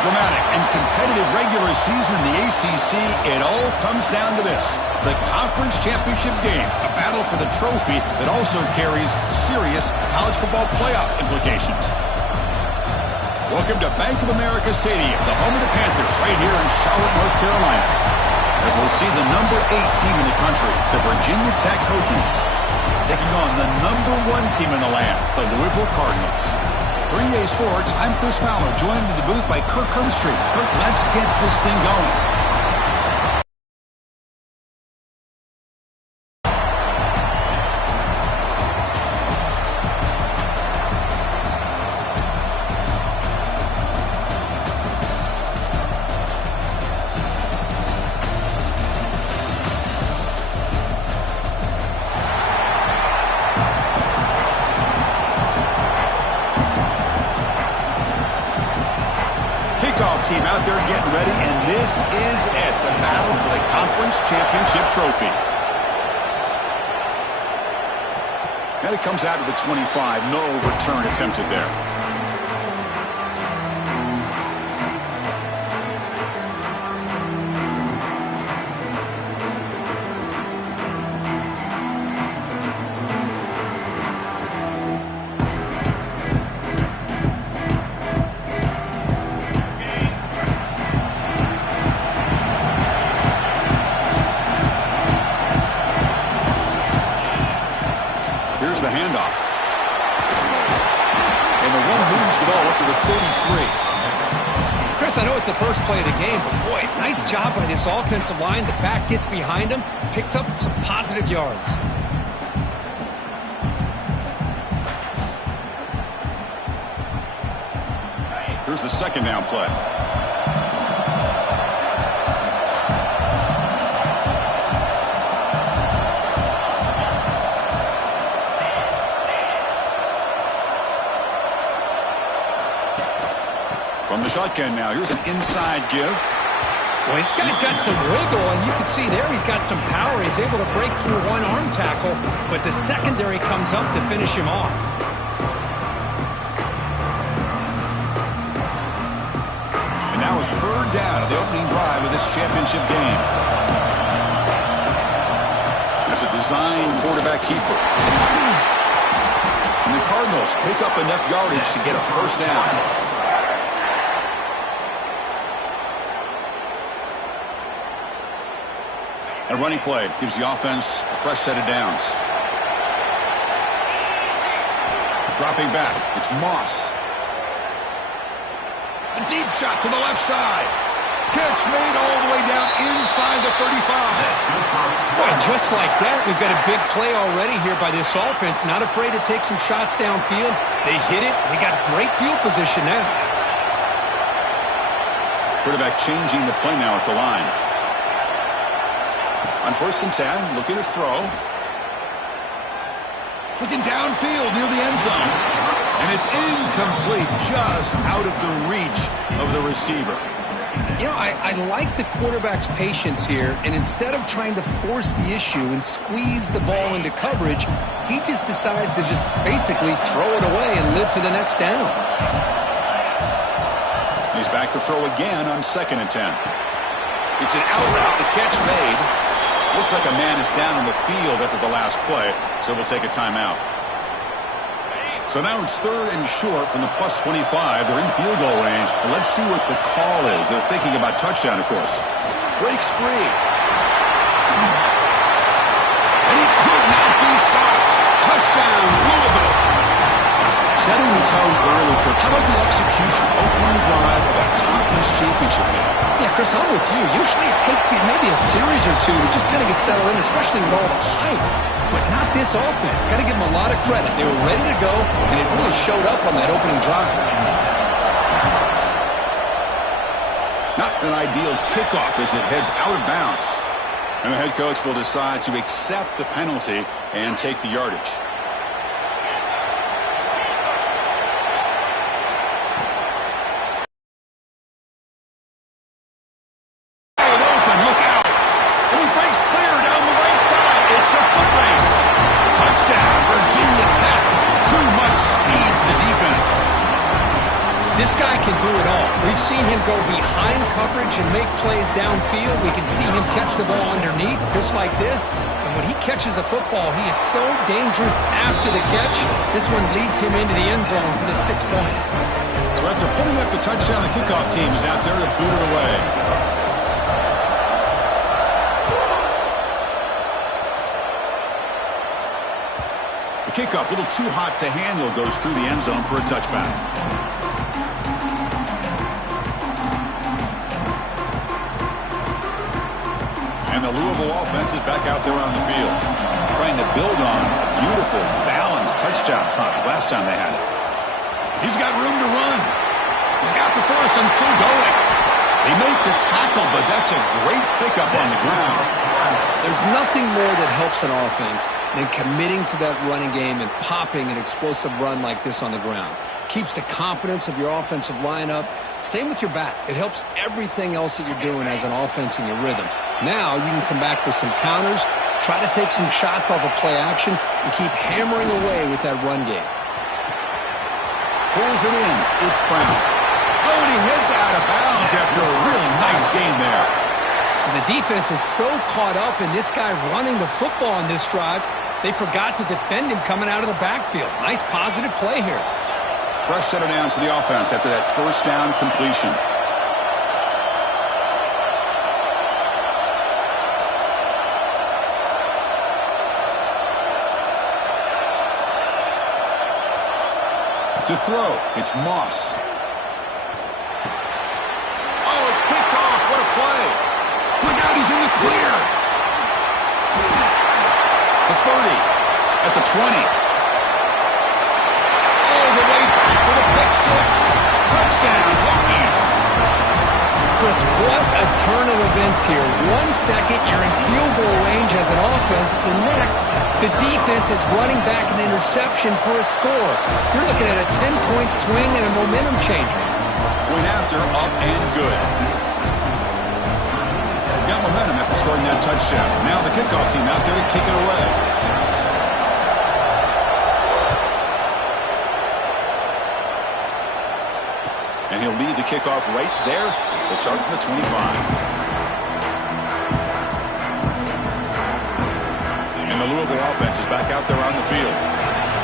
dramatic and competitive regular season in the ACC, it all comes down to this: the conference championship game, a battle for the trophy that also carries serious college football playoff implications. Welcome to Bank of America Stadium, the home of the Panthers, right here in Charlotte, North Carolina, as we'll see the number 8 team in the country, the Virginia Tech Hokies, taking on the number 1 team in the land, the Louisville Cardinals. For EA Sports, I'm Chris Fowler, joined in the booth by Kirk Herbstreit. Kirk, let's get this thing going. Team out there getting ready, and this is it, the battle for the conference championship trophy. And it comes out of the 25, no return attempted there. The handoff. And the one moves the ball up to the 33. Chris, I know it's the first play of the game, but boy, nice job by this offensive line. The back gets behind him, picks up some positive yards. Here's the second down play. From the shotgun now, here's an inside give. Well, this guy's got some wiggle, and you can see there he's got some power. He's able to break through one arm tackle, but the secondary comes up to finish him off. And now a third down of the opening drive of this championship game. That's a design quarterback keeper. And the Cardinals pick up enough yardage to get a first down. A running play gives the offense a fresh set of downs. Dropping back, it's Moss. A deep shot to the left side. Catch made all the way down inside the 35. Boy, just like that, we've got a big play already here by this offense. Not afraid to take some shots downfield. They hit it. They got great field position now. Quarterback changing the play now at the line. On 1st and 10, looking to throw. Looking downfield near the end zone. And it's incomplete, just out of the reach of the receiver. You know, I like the quarterback's patience here, and instead of trying to force the issue and squeeze the ball into coverage, he just decides to just basically throw it away and live for the next down. He's back to throw again on 2nd and 10. It's an out route, the catch made. Looks like a man is down on the field after the last play, so we'll take a timeout. So now it's 3rd and short from the plus 25. They're in field goal range. And let's see what the call is. They're thinking about touchdown, of course. Breaks free. And he could not be stopped. Touchdown, Louisville. Setting the tone early, Kirk. How about the execution? Opening drive of a conference championship game. Yeah, Chris, I'm with you. Usually it takes you maybe a series or two to just kind of get settled in, especially with all the hype. But not this offense. Got to give them a lot of credit. They were ready to go, and it really showed up on that opening drive. Not an ideal kickoff as it heads out of bounds. And the head coach will decide to accept the penalty and take the yardage. This guy can do it all. We've seen him go behind coverage and make plays downfield. We can see him catch the ball underneath, just like this. And when he catches a football, he is so dangerous after the catch. This one leads him into the end zone for the 6 points. So after putting up the touchdown, the kickoff team is out there to boot it away. The kickoff, a little too hot to handle, goes through the end zone for a touchback. And the Louisville offense is back out there on the field, trying to build on a beautiful, balanced touchdown drive last time they had it. He's got room to run. He's got the first and still going. They make the tackle, but that's a great pickup on the ground. There's nothing more that helps an offense than committing to that running game and popping an explosive run like this on the ground. Keeps the confidence of your offensive line up. Same with your back. It helps everything else that you're doing as an offense in your rhythm. Now you can come back with some counters, try to take some shots off of play action, and keep hammering away with that run game. Pulls it in. It's Brown. Oh, and he heads out of bounds after a really nice game there. The defense is so caught up in this guy running the football on this drive, they forgot to defend him coming out of the backfield. Nice positive play here. Fresh set of downs for the offense after that first down completion. To throw, it's Moss. Oh, it's picked off. What a play. Look out, he's in the clear. The 30, at the 20. All the way back for the pick six. Touchdown, Hokies. Chris, what a turn of events here. 1 second, you're in field goal range as an offense. The next, the defense is running back an interception for a score. You're looking at a 10-point swing and a momentum changer. Point after, up and good. Got momentum after scoring that touchdown. Now the kickoff team out there to kick it away. And he'll lead the kickoff right there. They'll start from the 25. And the Louisville offense is back out there on the field.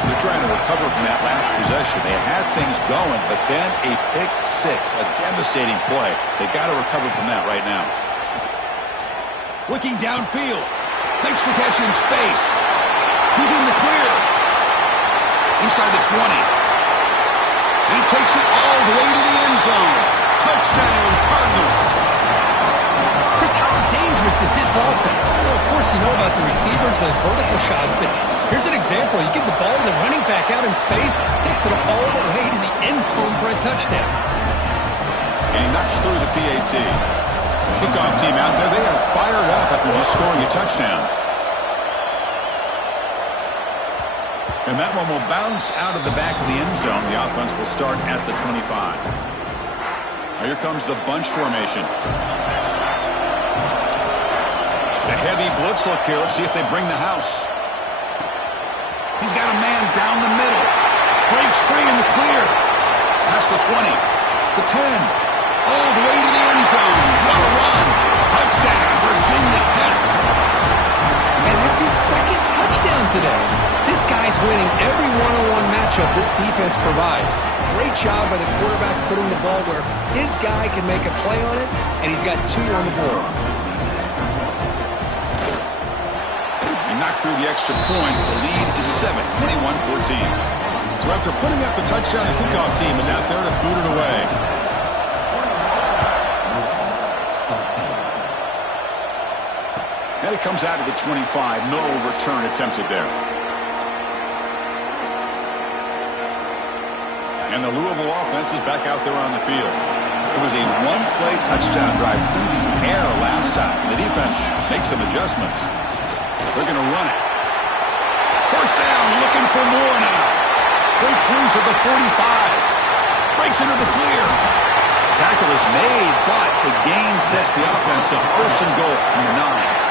They're trying to recover from that last possession. They had things going, but then a pick six, a devastating play. They got to recover from that right now. Looking downfield. Makes the catch in space. He's in the clear. Inside the 20. He takes it all the way to the end zone. Touchdown, Cardinals. Chris, how dangerous is this offense? Well, of course, you know about the receivers, those vertical shots, but here's an example. You give the ball to the running back out in space, takes it all the way to the end zone for a touchdown. And he knocks through the PAT. Kickoff team out there, they are fired up after just scoring a touchdown. And that one will bounce out of the back of the end zone. The offense will start at the 25. Now here comes the bunch formation. It's a heavy blitz look here. Let's see if they bring the house. He's got a man down the middle. Breaks free in the clear. Past the 20. The 10. All the way to the end zone. What a run. Touchdown, Virginia Tech. And that's his second touchdown today. This guy's winning every one-on-one matchup this defense provides. Great job by the quarterback putting the ball where his guy can make a play on it, and he's got 2 on the board. He knocked through the extra point. The lead is 7, 21-14. So after putting up a touchdown, the kickoff team is out there to boot it away. And it comes out of the 25. No return attempted there. And the Louisville offense is back out there on the field. It was a one-play touchdown drive through the air last time. The defense makes some adjustments. They're going to run it. First down, looking for more now. Breaks loose at the 45. Breaks into the clear. Tackle is made, but the gain sets the offense up first and goal from the 9.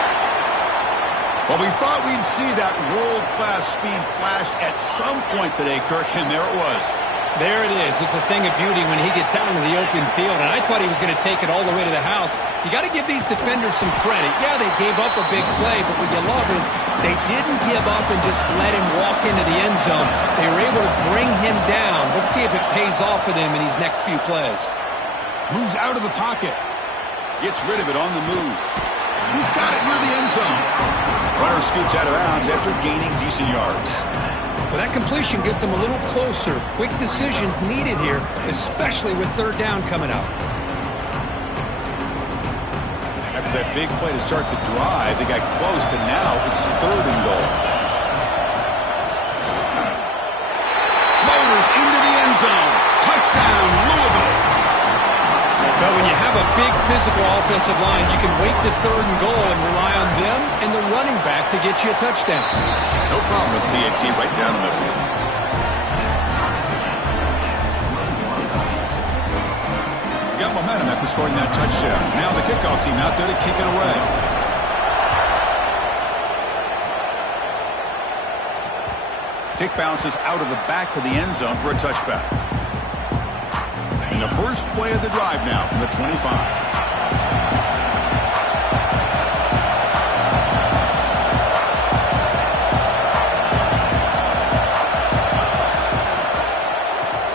Well, we thought we'd see that world-class speed flashed at some point today, Kirk, and there it was. There it is. It's a thing of beauty when he gets out into the open field, and I thought he was going to take it all the way to the house. You got to give these defenders some credit. Yeah, they gave up a big play, but what you love is they didn't give up and just let him walk into the end zone. They were able to bring him down. Let's see if it pays off for them in these next few plays. Moves out of the pocket. Gets rid of it on the move. He's got it near the end zone. Runner scoots out of bounds after gaining decent yards. Well, that completion gets them a little closer. Quick decisions needed here, especially with third down coming up. After that big play to start the drive, they got close, but now it's 3rd and goal. Motors into the end zone. Touchdown, Louisville. But when you have a big physical offensive line, you can wait to 3rd and goal and rely on them and the running back to get you a touchdown. No problem with PAT right down the middle. Got momentum after scoring that touchdown. Now the kickoff team out there to kick it away. Kick bounces out of the back of the end zone for a touchback. And the first play of the drive now from the 25.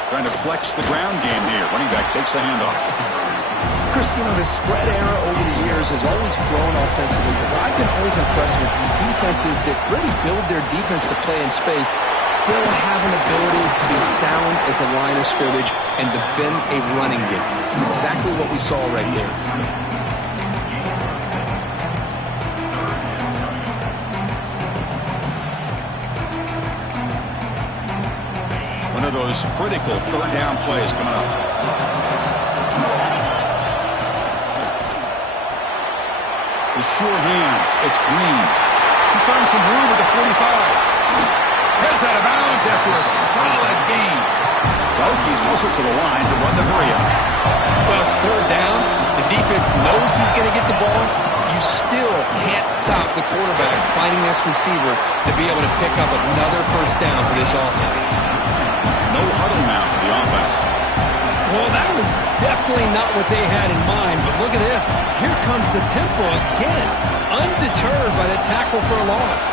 Trying to flex the ground game here. Running back takes the handoff. Chris, the spread era over the years has always grown offensively, but I've been always impressed with defenses that really build their defense to play in space, still have an ability to be sound at the line of scrimmage and defend a running game. It's exactly what we saw right there. One of those critical 3rd down plays coming up. The sure hands. It's Green. He's found some room at the 45. Heads out of bounds after a solid gain. Hokies closer to the line to run the hurry up. Well, it's 3rd down. The defense knows he's going to get the ball. You still can't stop the quarterback finding this receiver to be able to pick up another 1st down for this offense. No huddle now for the offense. Well, that was definitely not what they had in mind, but look at this. Here comes the tempo again, undeterred by the tackle for a loss.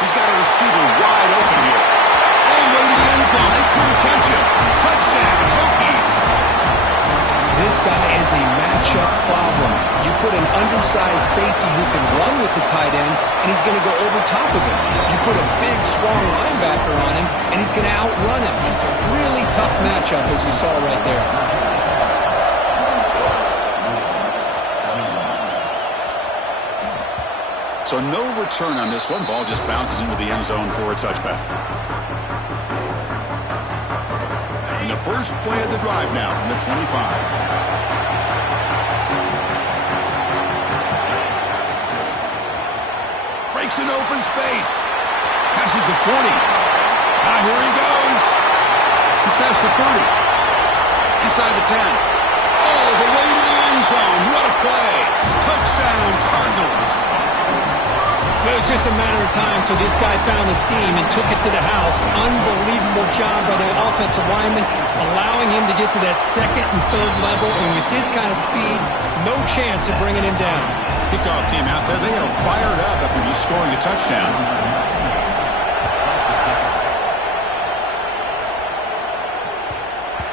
He's got a receiver wide open here. All the way to the end zone. They couldn't catch him. Touchdown, Hokies. This guy is a matchup problem. You put an undersized safety who can run with the tight end, and he's going to go over top of him. You put a big, strong linebacker on him, and he's going to outrun him. Just a really tough matchup, as you saw right there. So no return on this one. Ball just bounces into the end zone for a touchback. And the first play of the drive now from the 25. Breaks an open space. Passes the 40. Now here he goes. He's past the 30. Inside the 10. All the way to the end zone. What a play. Touchdown, Cardinals. It was just a matter of time till this guy found the seam and took it to the house. Unbelievable job by the offensive lineman, allowing him to get to that 2nd and 3rd level, and with his kind of speed, no chance of bringing him down. Kickoff team out there, they are fired up after just scoring a touchdown.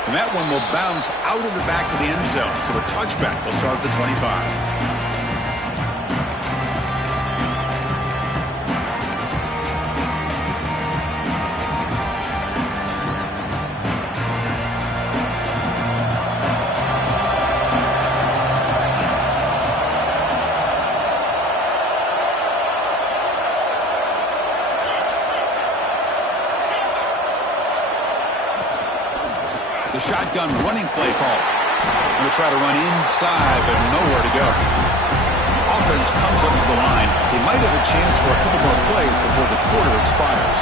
And that one will bounce out of the back of the end zone, so a touchback will start at the 25. The shotgun running play call. Going to try to run inside, but nowhere to go. Offense comes up to the line. They might have a chance for a couple more plays before the quarter expires.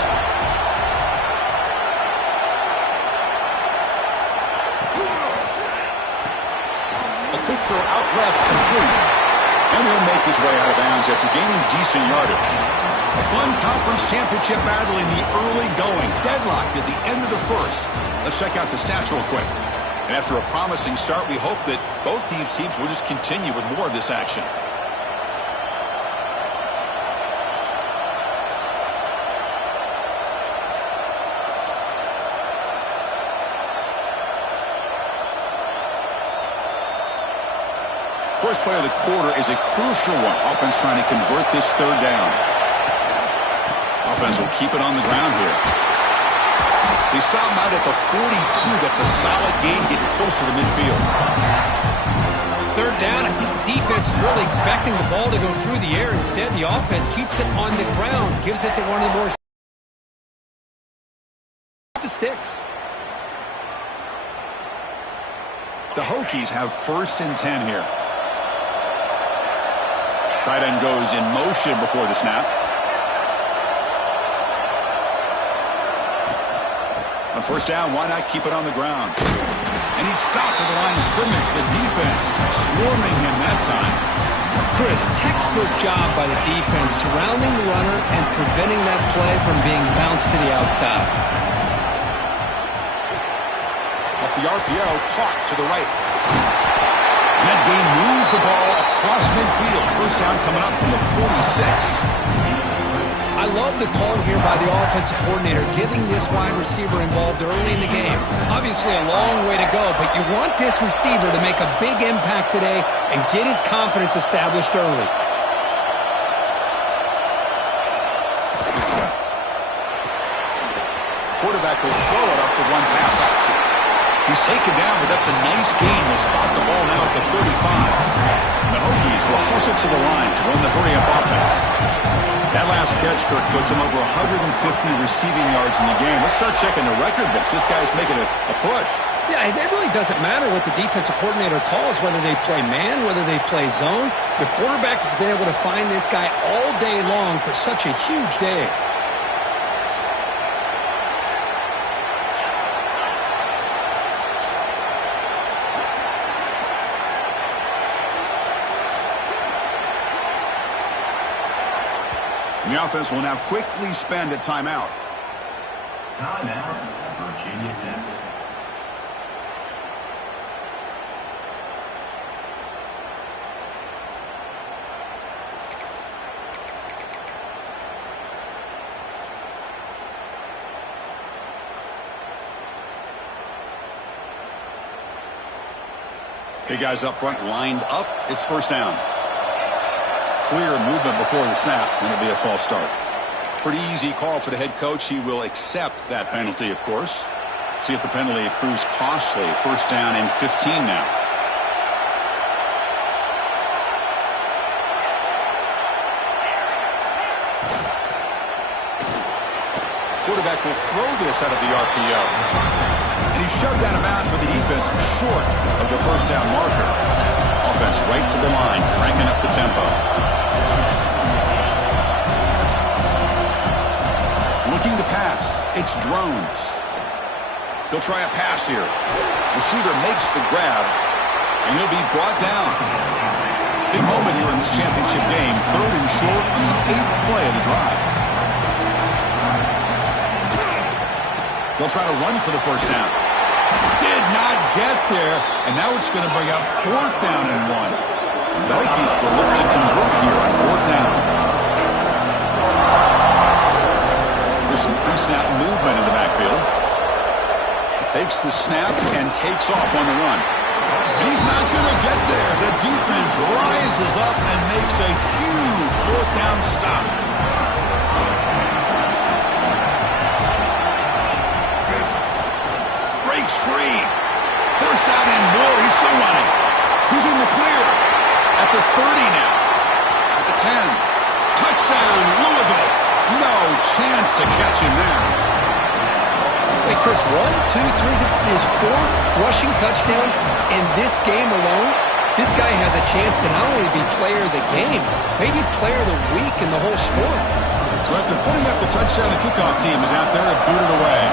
A quick throw out left complete. And he'll make his way out of bounds after gaining decent yardage. A fun conference championship battle in the early going. Deadlocked at the end of the first. Let's check out the stats real quick. And after a promising start, we hope that both these teams will just continue with more of this action. First play of the quarter is a crucial one. Offense trying to convert this third down. Offense will keep it on the ground here. They stop him out at the 42. That's a solid gain, getting closer to midfield. Third down, I think the defense is really expecting the ball to go through the air. Instead, the offense keeps it on the ground, gives it to one of the more sticks. The Hokies have 1st and 10 here. Tight end goes in motion before the snap. On first down, why not keep it on the ground? And he's stopped at the line of scrimmage. The defense swarming him that time. Chris, textbook job by the defense surrounding the runner and preventing that play from being bounced to the outside. Off the RPO, caught to the right. And that game moves the ball across midfield. First down coming up from the 46. I love the call here by the offensive coordinator, getting this wide receiver involved early in the game. Obviously a long way to go, but you want this receiver to make a big impact today and get his confidence established early. Quarterback will throw it off the one pass option. He's taken down, but that's a nice gain. They'll spot the ball now at the 35. The Hokies will hustle to the line to run the hurry-up offense. That last catch, Kirk, puts him over 150 receiving yards in the game. Let's start checking the record books. This guy's making a push. Yeah, it really doesn't matter what the defensive coordinator calls, whether they play man, whether they play zone. The quarterback has been able to find this guy all day long for such a huge day. The offense will now quickly spend a timeout. Timeout, Virginia Tech. Big guys up front lined up. It's first down. Clear movement before the snap, and it'll be a false start. Pretty easy call for the head coach. He will accept that penalty, of course. See if the penalty proves costly. First down and 15 now. Quarterback will throw this out of the RPO. And he's shoved out of bounds by the defense short of the first down marker. Offense right to the line, cranking up the tempo. Looking to pass. It's Drones. He'll try a pass here. Receiver makes the grab, and he'll be brought down. Big moment here in this championship game. 3rd and short on the 8th play of the drive. They'll try to run for the first down. Did not get there, and now it's going to bring up 4th down and 1. The Hokies will look to convert here on 4th down. There's some pre-snap movement in the backfield. Takes the snap and takes off on the run. He's not going to get there. The defense rises up and makes a huge 4th down stop. Breaks free. First out and more. He's still running. He's in the clear. At the 30 now. At the 10. Touchdown, Louisville. No chance to catch him there. Hey, Chris, 1, 2, 3. This is his 4th rushing touchdown in this game alone. This guy has a chance to not only be player of the game, maybe player of the week in the whole sport. So after putting up the touchdown, the kickoff team is out there to boot it away.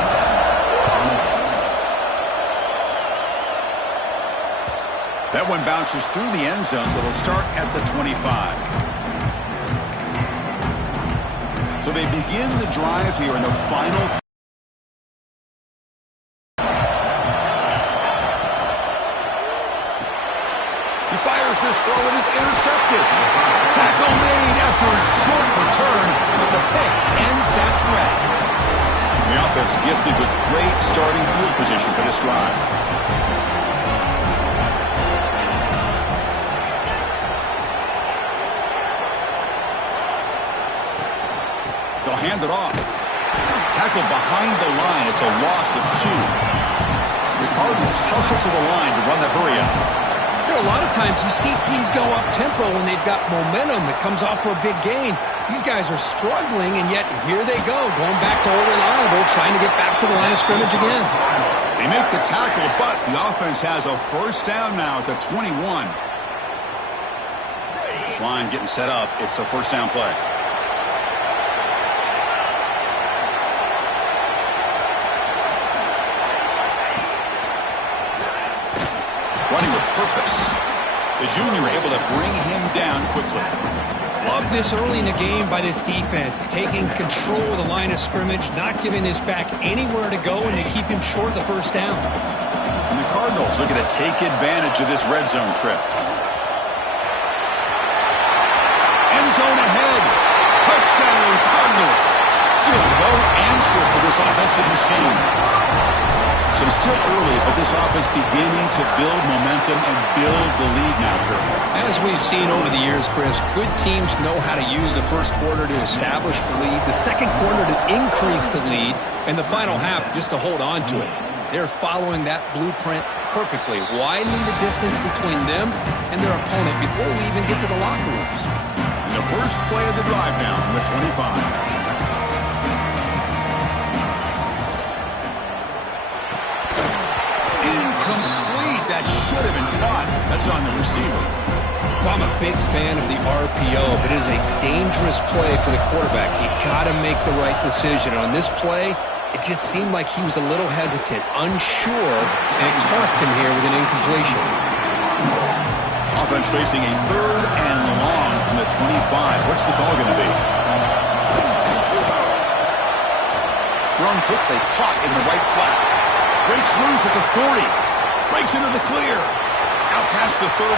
That one bounces through the end zone, so they'll start at the 25. So they begin the drive here in the final. He fires this throw and is intercepted. Tackle made after a short return, but the pick ends that threat. The offense gifted with great starting field position for this drive. They'll hand it off. Tackled behind the line. It's a loss of 2. The Cardinals hustle to the line to run the hurry-up. A lot of times you see teams go up-tempo when they've got momentum that comes off for a big gain. These guys are struggling, and yet here they go, going back to old reliable, trying to get back to the line of scrimmage again. They make the tackle, but the offense has a first down now at the 21. This line getting set up. It's a first down play. Running with purpose. The junior able to bring him down quickly. Love this early in the game by this defense, taking control of the line of scrimmage, not giving this back anywhere to go, and they keep him short of the first down. And the Cardinals looking to take advantage of this red zone trip. End zone ahead. Touchdown, Cardinals. Still no answer for this offensive machine. So it's still early, but this offense beginning to build momentum and build the lead now, Kirk. As we've seen over the years, Chris, good teams know how to use the first quarter to establish the lead, the second quarter to increase the lead, and the final half just to hold on to it. They're following that blueprint perfectly, widening the distance between them and their opponent before we even get to the locker rooms. And the first play of the drive now from the 25. That should have been caught. That's on the receiver. Well, I'm a big fan of the RPO, but it is a dangerous play for the quarterback. You got to make the right decision. On this play, it just seemed like he was a little hesitant, unsure, and it cost him here with an incompletion. Offense facing a 3rd and long from the 25. What's the call going to be? Thrown quickly, caught in the right flat. Breaks loose at the 40. Breaks into the clear. Out past the 30.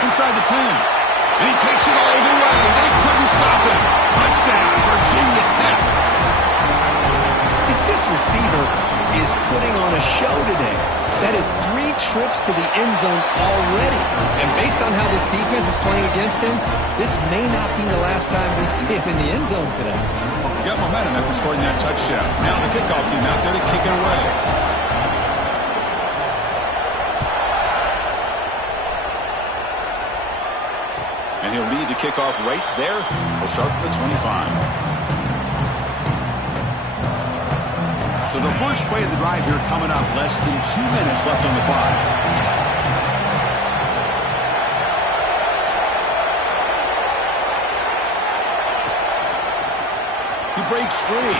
Inside the 10. And he takes it all the way. They couldn't stop him. Touchdown, Virginia Tech. This receiver is putting on a show today. That is 3 trips to the end zone already. And based on how this defense is playing against him, this may not be the last time we see him in the end zone today. Got momentum after scoring that touchdown. Now the kickoff team out there to kick it away. And he'll lead the kickoff right there. He'll start from the 25. So the first play of the drive here coming up. Less than 2 minutes left on the clock. He breaks free.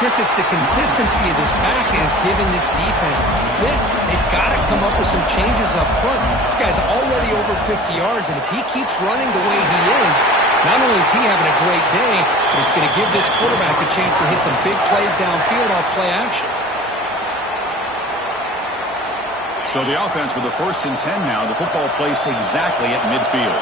Chris, it's the consistency of this back is giving this defense fits. They've got to come up with some changes up front. This guy's already over 50 yards, and if he keeps running the way he is, not only is he having a great day, but it's going to give this quarterback a chance to hit some big plays downfield off play action. So the offense with the 1st and 10 now. The football placed exactly at midfield.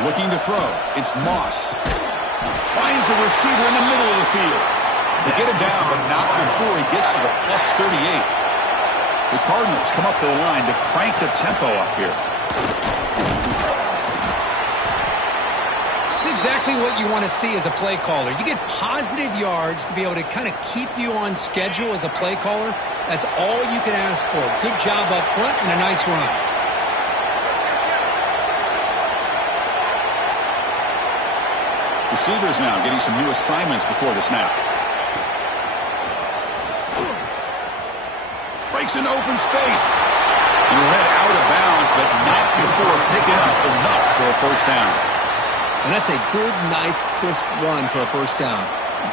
Looking to throw. It's Moss. Finds a receiver in the middle of the field. They get him down, but not before he gets to the plus 38. The Cardinals come up to the line to crank the tempo up here. It's exactly what you want to see as a play caller. You get positive yards to be able to kind of keep you on schedule as a play caller. That's all you can ask for. Good job up front and a nice run. Receivers now getting some new assignments before the snap. Breaks into open space. He'll head out of bounds, but not before picking up enough for a first down. And that's a good, nice, crisp run for a first down.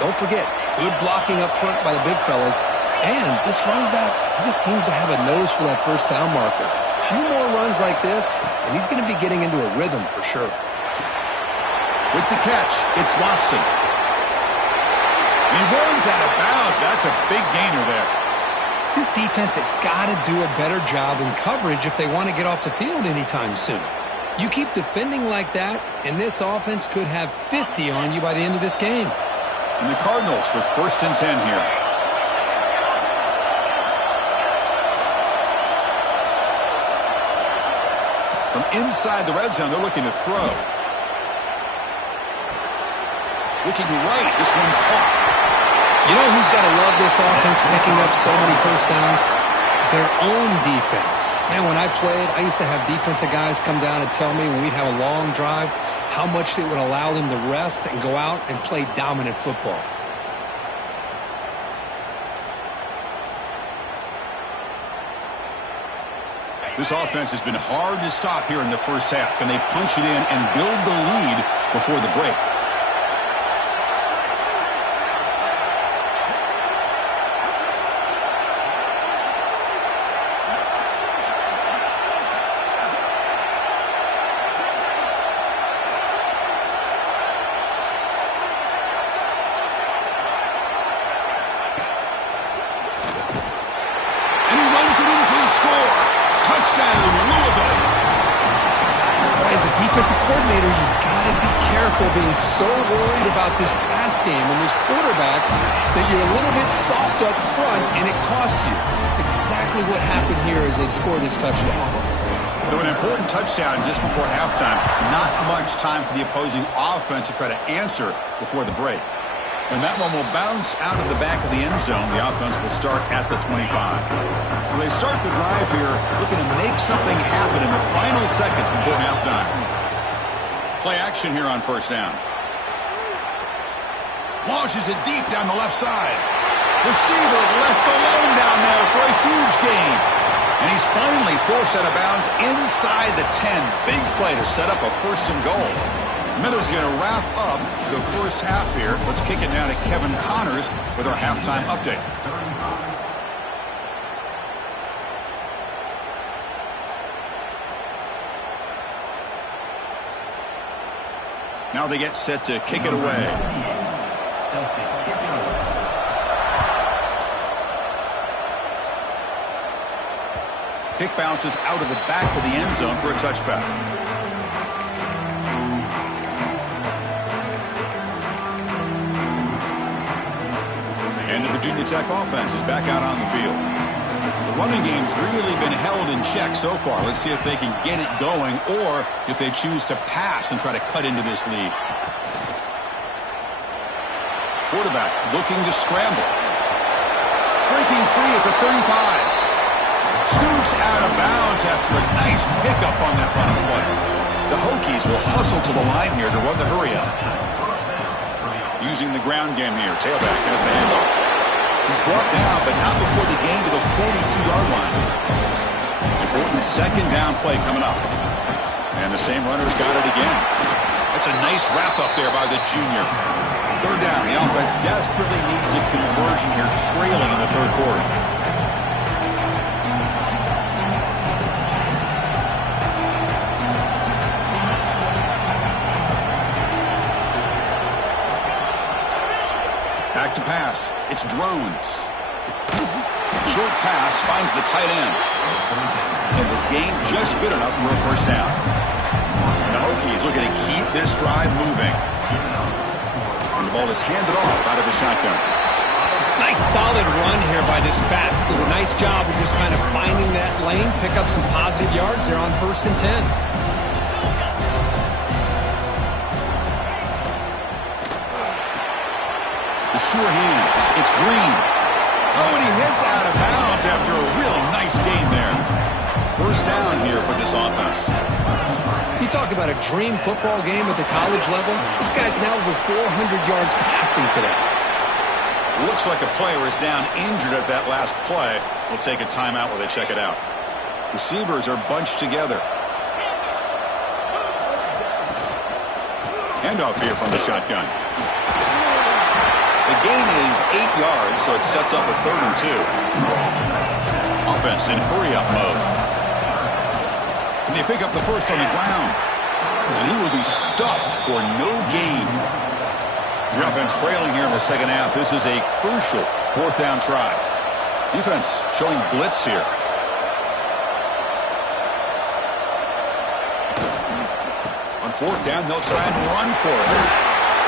Don't forget, good blocking up front by the big fellas. And this running back, he just seems to have a nose for that first down marker. A few more runs like this, and he's going to be getting into a rhythm for sure. With the catch, it's Watson. He runs out of bounds. That's a big gainer there. This defense has got to do a better job in coverage if they want to get off the field anytime soon. You keep defending like that, and this offense could have 50 on you by the end of this game. And the Cardinals with 1st and 10 here. From inside the red zone, they're looking to throw. Looking right, this one caught. You know who's got to love this offense picking up so many first downs? Their own defense. Man, when I played, I used to have defensive guys come down and tell me when we'd have a long drive how much it would allow them to rest and go out and play dominant football. This offense has been hard to stop here in the first half. Can they punch it in and build the lead before the break? Touchdown, Louisville. As a defensive coordinator, you've got to be careful being so worried about this pass game and this quarterback that you're a little bit soft up front and it costs you. It's exactly what happened here as they scored this touchdown. So an important touchdown just before halftime. Not much time for the opposing offense to try to answer before the break. And that one will bounce out of the back of the end zone. The offense will start at the 25. So they start the drive here looking to make something happen in the final seconds before halftime. Play action here on 1st down. Launches it deep down the left side. Receiver left alone down there for a huge gain. And he's finally forced out of bounds inside the 10. Big play to set up a 1st and goal. Miller's going to wrap up the first half here. Let's kick it now to Kevin Connors with our halftime update. Now they get set to kick it away. Kick bounces out of the back of the end zone for a touchback. And the Virginia Tech offense is back out on the field. The running game's really been held in check so far. Let's see if they can get it going or if they choose to pass and try to cut into this lead. Quarterback looking to scramble. Breaking free at the 35. Scoots out of bounds after a nice pickup on that running play. The Hokies will hustle to the line here to run the hurry up. Using the ground game here. Tailback has the handoff. He's brought down, but not before the gain to the 42-yard line. Important 2nd down play coming up. And the same runner's got it again. That's a nice wrap-up there by the junior. 3rd down. The offense desperately needs a conversion here, trailing in the 3rd quarter. Back to pass. It's Drones. Short pass finds the tight end. And the gain just good enough for a 1st down. The Hokies looking to keep this drive moving. And the ball is handed off out of the shotgun. Nice solid run here by this back. Did a nice job of just kind of finding that lane, pick up some positive yards there on 1st and 10. Sure hands. It's Green. Oh, and he hits out of bounds after a real nice game there. 1st down here for this offense. You talk about a dream football game at the college level. This guy's now over 400 yards passing today. Looks like a player is down injured at that last play. We'll take a timeout while they check it out. Receivers are bunched together. Handoff here from the shotgun. The gain is 8 yards, so it sets up a 3rd and 2. Offense in hurry-up mode. And they pick up the first on the ground. And he will be stuffed for no gain. The offense trailing here in the second half. This is a crucial 4th down try. Defense showing blitz here. On 4th down, they'll try and run for it.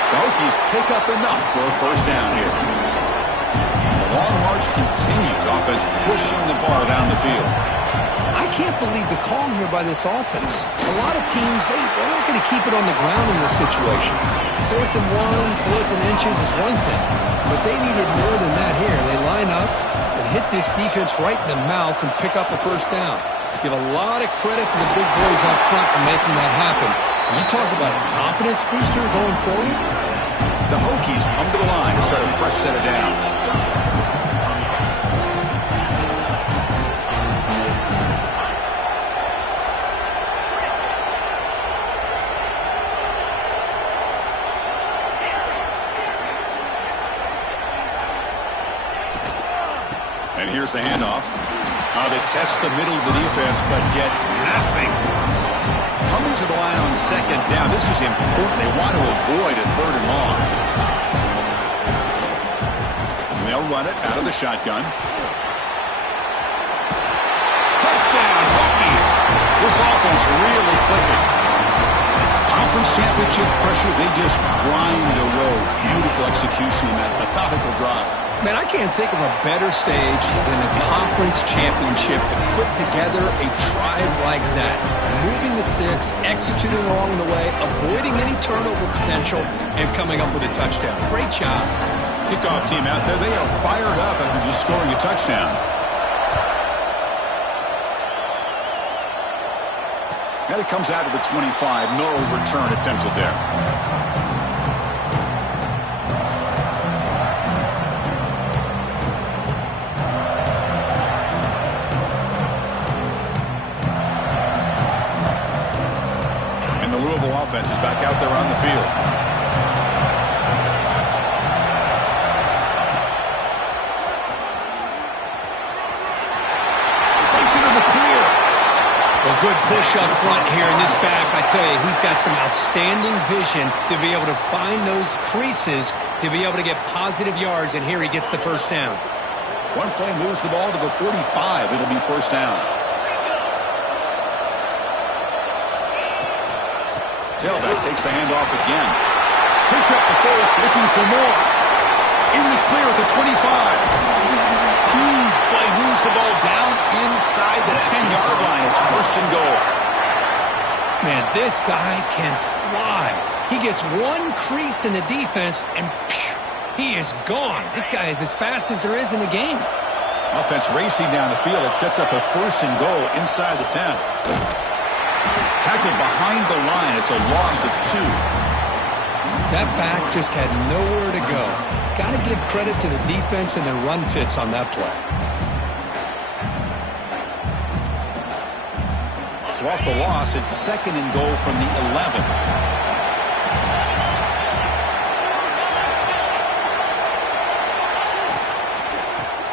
The Hokies pick up enough for a 1st down here. The long march continues. Offense pushing the ball down the field. I can't believe the call here by this offense. A lot of teams, they're not going to keep it on the ground in this situation. 4th and 1, 4th and inches is one thing. But they needed more than that here. They line up and hit this defense right in the mouth and pick up a 1st down. Give a lot of credit to the big boys up front for making that happen. You talk about a confidence booster going forward. The Hokies come to the line to start a fresh set of downs. And here's the handoff. They test the middle of the defense, but get nothing. Coming to the line on 2nd down. This is important. They want to avoid a 3rd and long. And they'll run it out of the shotgun. Touchdown, Hokies. This offense really clicking. Conference championship pressure, they just grind away. Beautiful execution in that methodical drive. Man, I can't think of a better stage than a conference championship to put together a drive like that. Moving the sticks, executing along the way, avoiding any turnover potential, and coming up with a touchdown. Great job. Kickoff team out there, they are fired up after just scoring a touchdown. And it comes out to the 25. No return attempted there. Offense is back out there on the field. Breaks into the clear. Well, good push up front here in this back. I tell you, he's got some outstanding vision to be able to find those creases, to be able to get positive yards, and here he gets the 1st down. One play moves the ball to the 45. It'll be 1st down. Tailback takes the handoff again. Picks up the first, looking for more. In the clear at the 25. Huge play, moves the ball down inside the 10-yard line. It's 1st and goal. Man, this guy can fly. He gets one crease in the defense, and phew, he is gone. This guy is as fast as there is in the game. Offense racing down the field. It sets up a 1st and goal inside the 10. Tackled behind the line. It's a loss of 2. That back just had nowhere to go. Got to give credit to the defense and their run fits on that play. So off the loss, it's 2nd and goal from the 11.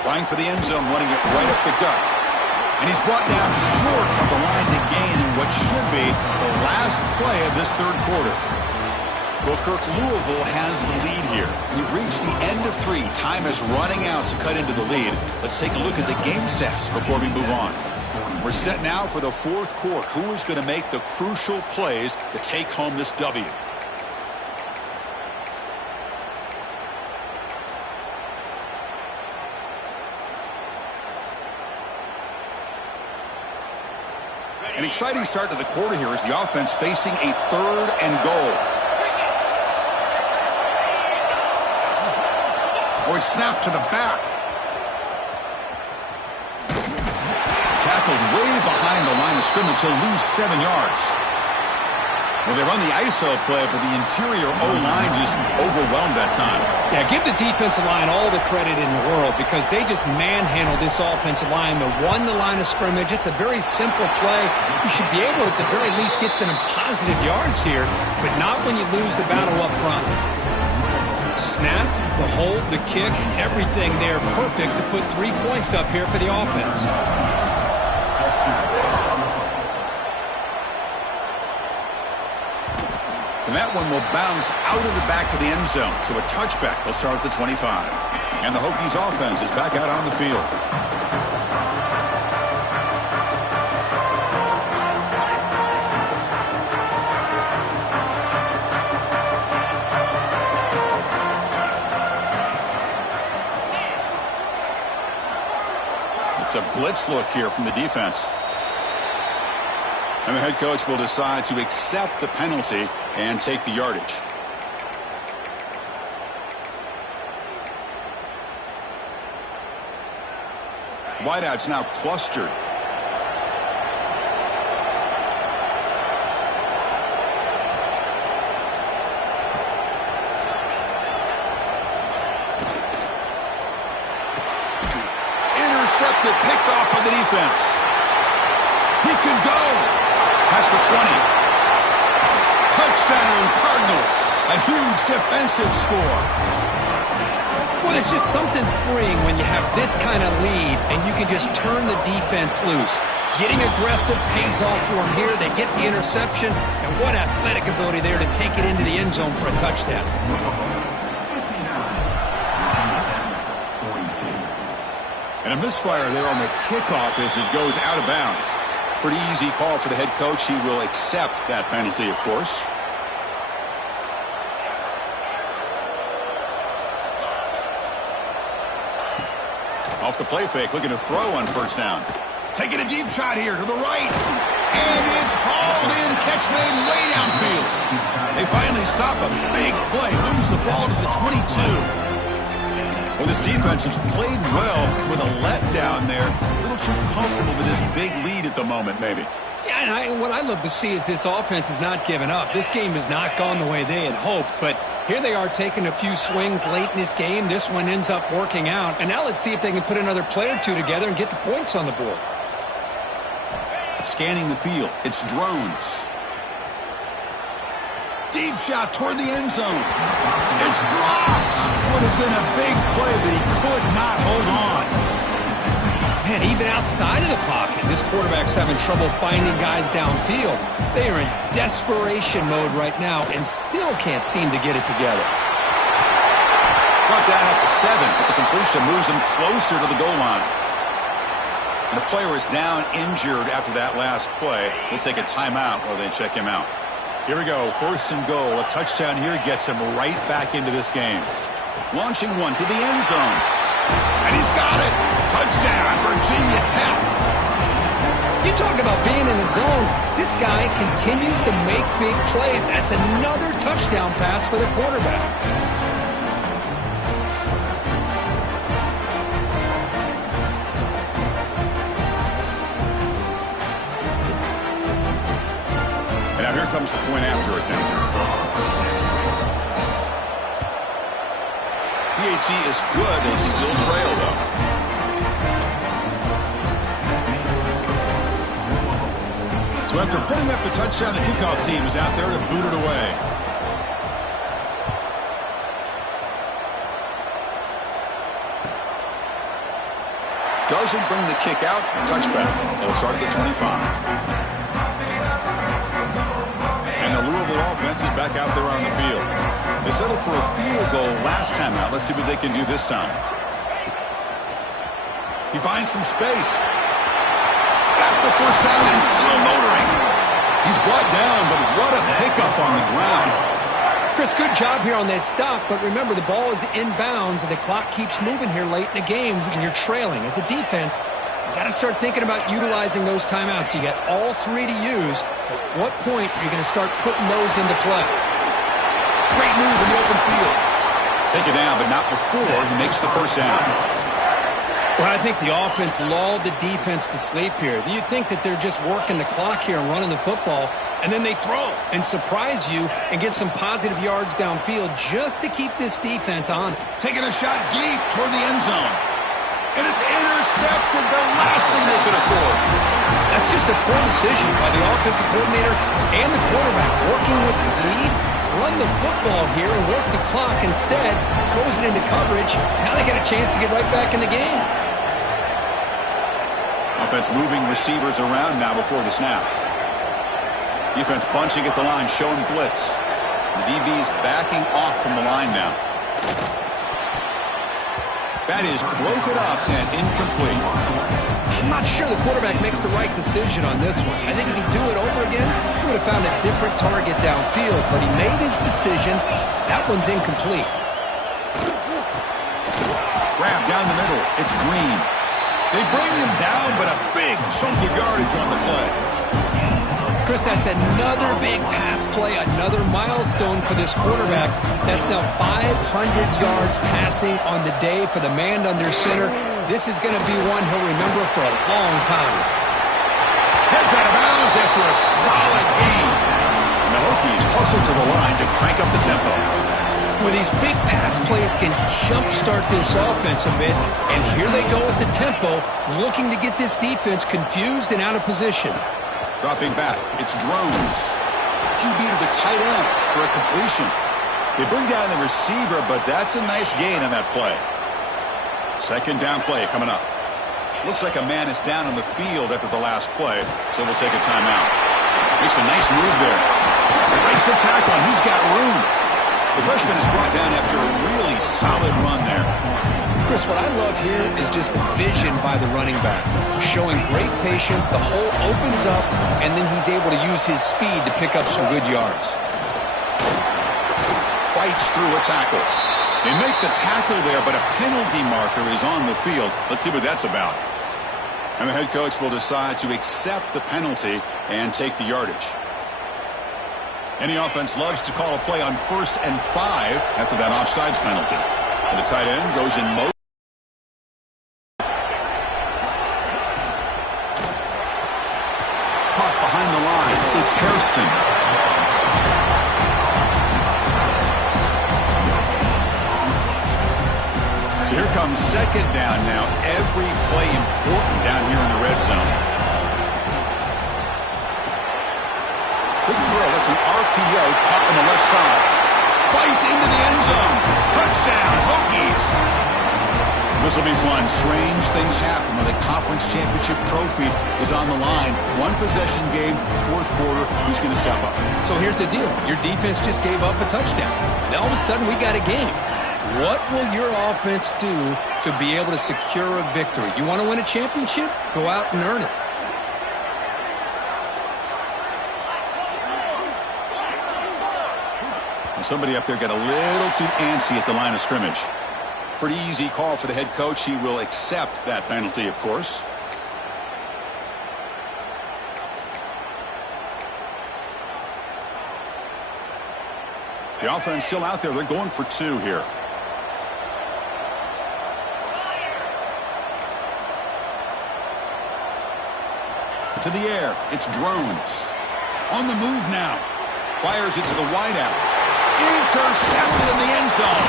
Trying for the end zone, running it right up the gut. And he's brought down short of the line to gain in what should be the last play of this 3rd quarter. Well, Kirk, Louisville has the lead here. We've reached the end of 3. Time is running out to cut into the lead. Let's take a look at the game sets before we move on. We're set now for the 4th quarter. Who is going to make the crucial plays to take home this W? An exciting start to the quarter here as the offense facing a 3rd and goal. Or it's snapped to the back. Tackled way behind the line of scrimmage. He'll lose 7 yards. Well, they run the ISO play, but the interior O-line just overwhelmed that time. Yeah, give the defensive line all the credit in the world because they just manhandled this offensive line. They won the line of scrimmage. It's a very simple play. You should be able to, at the very least, get some positive yards here, but not when you lose the battle up front. Snap, the hold, the kick, everything there perfect to put 3 points up here for the offense. And that one will bounce out of the back of the end zone. So a touchback. They'll start at the 25. And the Hokies offense is back out on the field. It's a blitz look here from the defense. And the head coach will decide to accept the penalty and take the yardage. Wideouts now clustered. Intercepted, picked off by the defense. He could go. Past the 20. Touchdown, Cardinals. A huge defensive score. Well, it's just something freeing when you have this kind of lead and you can just turn the defense loose. Getting aggressive pays off for them here. They get the interception, and what athletic ability there to take it into the end zone for a touchdown. And a misfire there on the kickoff as it goes out of bounds. Pretty easy call for the head coach. He will accept that penalty, of course. Off the play fake, looking to throw on first down. Taking a deep shot here to the right. And it's hauled in, catch made way downfield. They finally stop a big play, moves the ball to the 22. Well, this defense has played well with a letdown there. A little too comfortable with this big lead at the moment, maybe. Yeah, and what I love to see is this offense is not giving up. This game has not gone the way they had hoped, but here they are taking a few swings late in this game. This one ends up working out, and now let's see if they can put another play or two together and get the points on the board. Scanning the field, it's drones. Deep shot toward the end zone. It's dropped. Would have been a big play, but he could not hold on. Man, even outside of the pocket, this quarterback's having trouble finding guys downfield. They are in desperation mode right now and still can't seem to get it together. Brought that up to 7, but the completion moves him closer to the goal line. And the player is down injured after that last play. We'll take a timeout while they check him out. Here we go, 1st and goal. A touchdown here gets him right back into this game. Launching one to the end zone. And he's got it. Touchdown, Virginia Tech. You talk about being in the zone. This guy continues to make big plays. That's another touchdown pass for the quarterback. Here comes the point after attempt. PAT is good. They still trail, though. So after putting up the touchdown, the kickoff team is out there to boot it away. Doesn't bring the kick out. Touchback. They'll start at the 25. And the Louisville offense is back out there on the field. They settled for a field goal last time out. Let's see what they can do this time. He finds some space. Got the first down and still motoring. He's brought down, but what a pickup on the ground. Chris, good job here on that stop, but remember the ball is inbounds and the clock keeps moving here late in the game and you're trailing. As a defense, you got to start thinking about utilizing those timeouts. You got all 3 to use. At what point are you going to start putting those into play? Great move in the open field. Take it down, but not before he makes the first down. Well, I think the offense lulled the defense to sleep here. You think that they're just working the clock here and running the football, and then they throw and surprise you and get some positive yards downfield just to keep this defense on it. Taking a shot deep toward the end zone. And it's intercepted, the last thing they could afford. That's just a poor decision by the offensive coordinator and the quarterback. Working with the lead, run the football here and work the clock. Instead, throws it into coverage. Now they get a chance to get right back in the game. Offense moving receivers around now before the snap. Defense bunching at the line, showing blitz. The DB's backing off from the line now. That is broken up and incomplete. I'm not sure the quarterback makes the right decision on this one. I think if he'd do it over again, he would have found a different target downfield, but he made his decision. That one's incomplete. Grab down the middle. It's Green. They bring him down, but a big chunk of yardage on the play. Chris, that's another big pass play, another milestone for this quarterback. That's now 500 yards passing on the day for the man under center. This is going to be one he'll remember for a long time. Heads out of bounds after a solid gain. And the Hokies hustle to the line to crank up the tempo. Well, these big pass plays can jumpstart this offense a bit, and here they go with the tempo, looking to get this defense confused and out of position. Dropping back, it's Drones. QB to the tight end for a completion. They bring down the receiver, but that's a nice gain on that play. Second down play coming up. Looks like a man is down on the field after the last play, so we'll take a timeout. Makes a nice move there. Breaks a tackle, and he's got room. The freshman is brought down after a really solid run there. Chris, what I love here is just the vision by the running back. Showing great patience, the hole opens up, and then he's able to use his speed to pick up some good yards. Fights through a tackle. They make the tackle there, but a penalty marker is on the field. Let's see what that's about. And the head coach will decide to accept the penalty and take the yardage. Any offense loves to call a play on 1st and 5 after that offsides penalty. And the tight end goes in motion. Caught behind the line. It's Hairston. So here comes second down now. Every play important down here in the red zone. Quick throw. That's an RPO caught on the left side. Fights into the end zone. Touchdown, Hokies. This will be fun. Strange things happen when the conference championship trophy is on the line. One possession game, fourth quarter. Who's going to step up? So here's the deal. Your defense just gave up a touchdown. Now all of a sudden we got a game. What will your offense do to be able to secure a victory? You want to win a championship? Go out and earn it. Somebody up there got a little too antsy at the line of scrimmage. Pretty easy call for the head coach. He will accept that penalty, of course. The offense still out there. They're going for 2 here. To the air. It's Drones. On the move now. Fires it to the wideout. Intercepted in the end zone.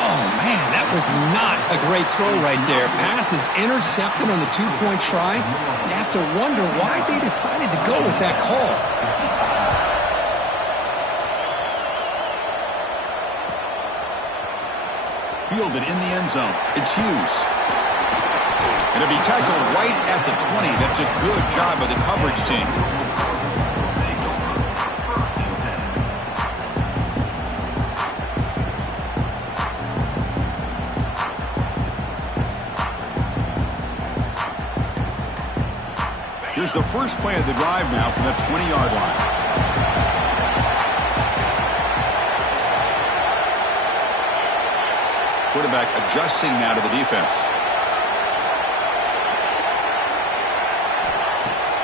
Oh, man, that was not a great throw right there. Pass is intercepted on the 2-point try. You have to wonder why they decided to go with that call. Fielded in the end zone. It's Hughes. And it'll be tackled right at the 20. That's a good job by the coverage team. Here's the first play of the drive now from that 20-yard line. Quarterback adjusting now to the defense.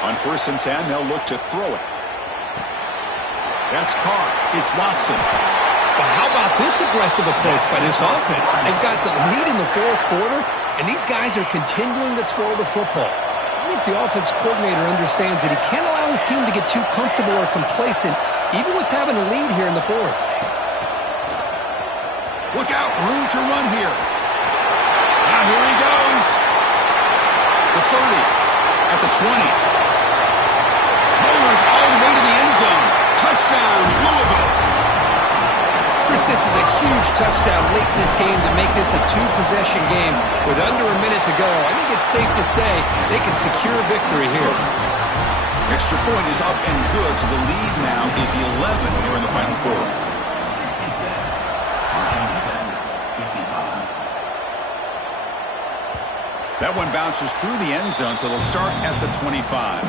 On 1st and 10, they'll look to throw it. That's caught. It's Watson. But how about this aggressive approach by this offense? They've got the lead in the fourth quarter, and these guys are continuing to throw the football. I think the offense coordinator understands that he can't allow his team to get too comfortable or complacent, even with having a lead here in the fourth. Look out, room to run here. Now here he goes. The 30, at the 20. Mowers all the way to the end zone. Touchdown, course, this is a huge touchdown late in this game to make this a two-possession game with under a minute to go. I think it's safe to say they can secure victory here. Extra point is up and good, so the lead now is 11 here in the final quarter. That one bounces through the end zone, so they'll start at the 25.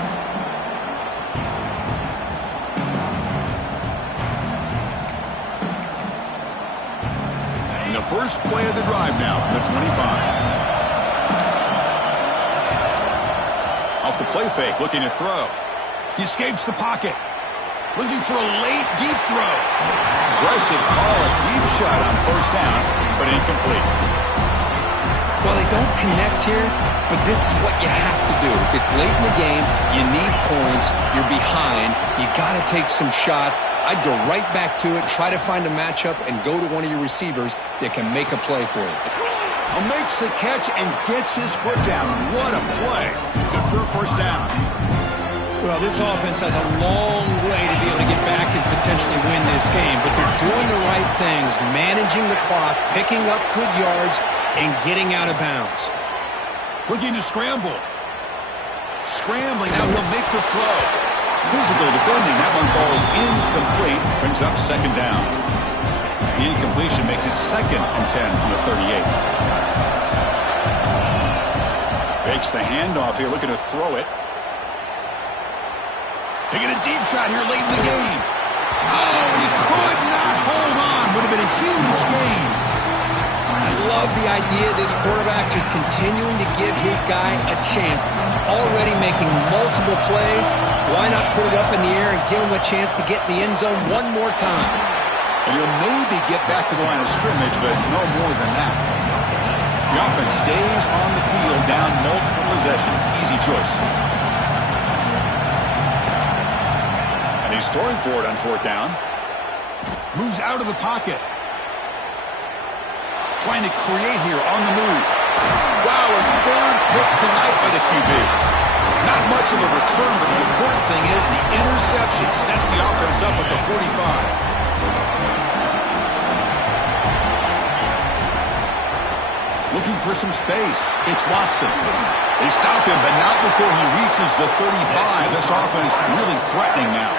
And the first play of the drive now from the 25. Off the play fake, looking to throw. He escapes the pocket. Looking for a late, deep throw. Aggressive call, a deep shot on first down, but incomplete. Well, they don't connect here, but this is what you have to do. It's late in the game. You need points. You're behind. You got to take some shots. I'd go right back to it, try to find a matchup, and go to one of your receivers that can make a play for you. Makes the catch and gets his foot down. What a play. Good for a first down. Well, this offense has a long way to be able to get back and potentially win this game, but they're doing the right things, managing the clock, picking up good yards, and getting out of bounds. Looking to scramble. Scrambling, now he'll make the throw. Physical defending, that one falls incomplete. Brings up second down. The incompletion makes it 2nd and 10 from the 38. Fakes the handoff here, looking to throw it. Taking a deep shot here late in the game. Oh, and he could not hold on. Would have been a huge gain. I love the idea of this quarterback just continuing to give his guy a chance. Already making multiple plays. Why not put it up in the air and give him a chance to get in the end zone one more time? And he'll maybe get back to the line of scrimmage, but no more than that. The offense stays on the field, down multiple possessions. Easy choice. And he's throwing for it on 4th down. Moves out of the pocket. Trying to create here on the move. Wow, a 3rd pick tonight by the QB. Not much of a return, but the important thing is the interception sets the offense up at the 45. Looking for some space. It's Watson. They stop him, but not before he reaches the 35. This offense really threatening now.